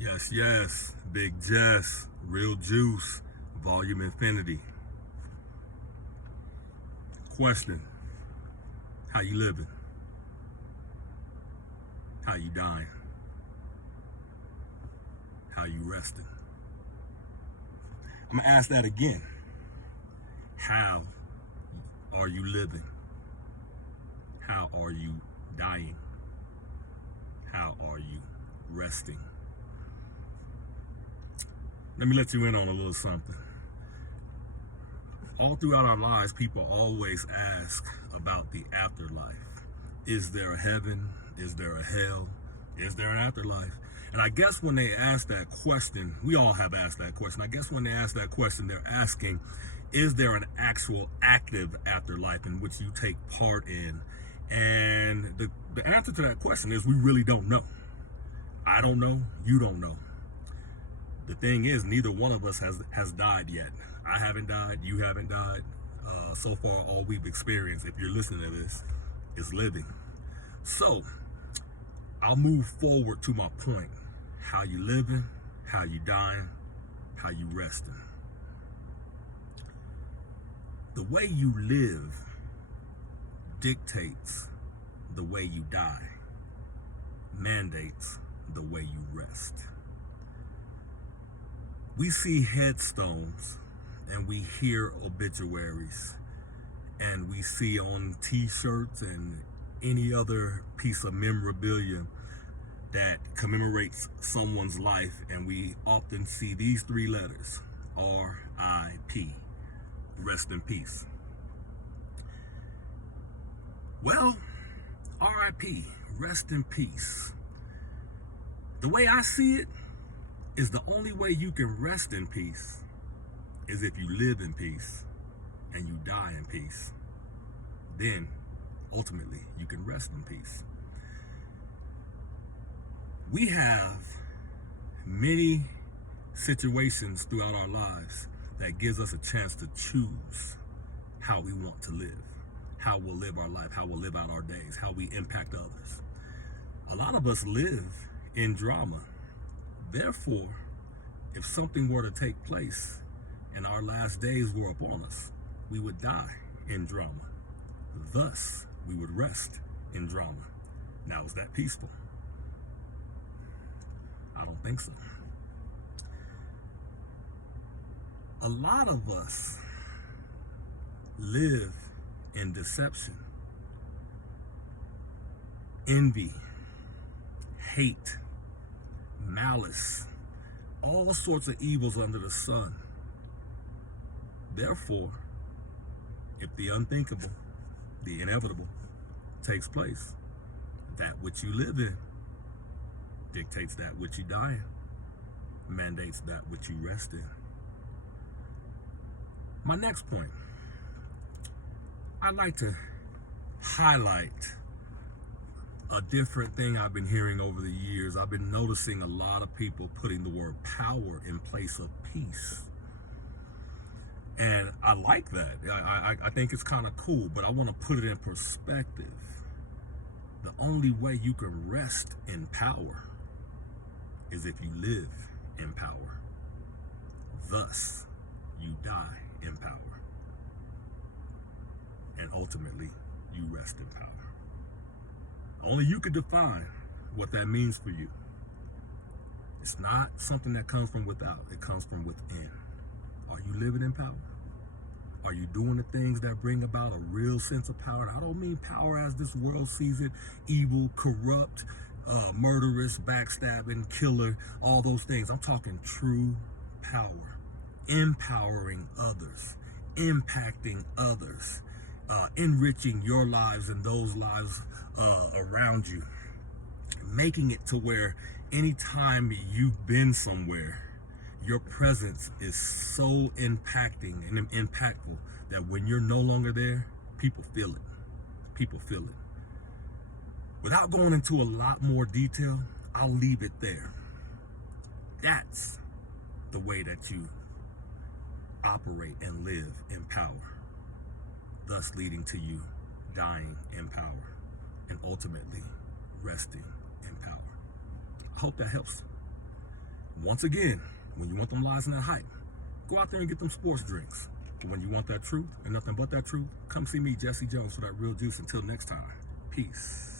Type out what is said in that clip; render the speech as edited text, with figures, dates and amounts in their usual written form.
Yes, yes. Big Jess, Real Juice, Volume Infinity. Question: how you living? How you dying? How you resting? I'm gonna ask that again. How are you living? How are you dying? How are you resting? Let me let you in on a little something. All throughout our lives, people always ask about the afterlife. Is there a heaven? Is there a hell? Is there an afterlife? And I guess when they ask that question, we all have asked that question. I guess when they ask that question, they're asking, is there an actual active afterlife in which you take part in? And the answer to that question is we really don't know. I don't know. You don't know. The thing is, neither one of us has died yet. I haven't died. You haven't died. So far, all we've experienced, if you're listening to this, is living. So, I'll move forward to my point. How you living, how you dying, how you resting. The way you live dictates the way you die, mandates the way you rest. We see headstones and we hear obituaries and we see on t-shirts and any other piece of memorabilia that commemorates someone's life, and we often see these three letters: R.I.P., rest in peace. Well, R.I.P., rest in peace. The way I see it is the only way you can rest in peace is if you live in peace and you die in peace. Then, ultimately, you can rest in peace. We have many situations throughout our lives that gives us a chance to choose how we want to live, how we'll live our life, how we'll live out our days, how we impact others. A lot of us live in drama. Therefore, if something were to take place and our last days were upon us, we would die in drama. Thus, we would rest in drama. Now, is that peaceful? I don't think so. A lot of us live in deception, envy, hate, malice, all sorts of evils under the sun. Therefore, if the unthinkable, the inevitable, takes place, that which you live in dictates that which you die in, mandates that which you rest in. My next point, I'd like to highlight a different thing I've been hearing over the years. I've been noticing a lot of people putting the word power in place of peace. And I like that. I think it's kind of cool, but I want to put it in perspective. The only way you can rest in power is if you live in power. Thus, you die in power. And ultimately, you rest in power. Only you can define what that means for you. It's not something that comes from without, it comes from within. Are you living in power? Are you doing the things that bring about a real sense of power? And I don't mean power as this world sees it: evil, corrupt, murderous, backstabbing, killer, all those things. I'm talking true power, empowering others, impacting others, enriching your lives and those lives around you, making it to where anytime you've been somewhere, your presence is so impacting and impactful that when you're no longer there, people feel it. People feel it. Without going into a lot more detail, I'll leave it there. That's the way that you operate and live in power, thus leading to you dying in power and ultimately resting in power. I hope that helps. Once again, when you want them lies and that hype, go out there and get them sports drinks. But when you want that truth and nothing but that truth, come see me, Jesse Jones, for that real juice. Until next time, peace.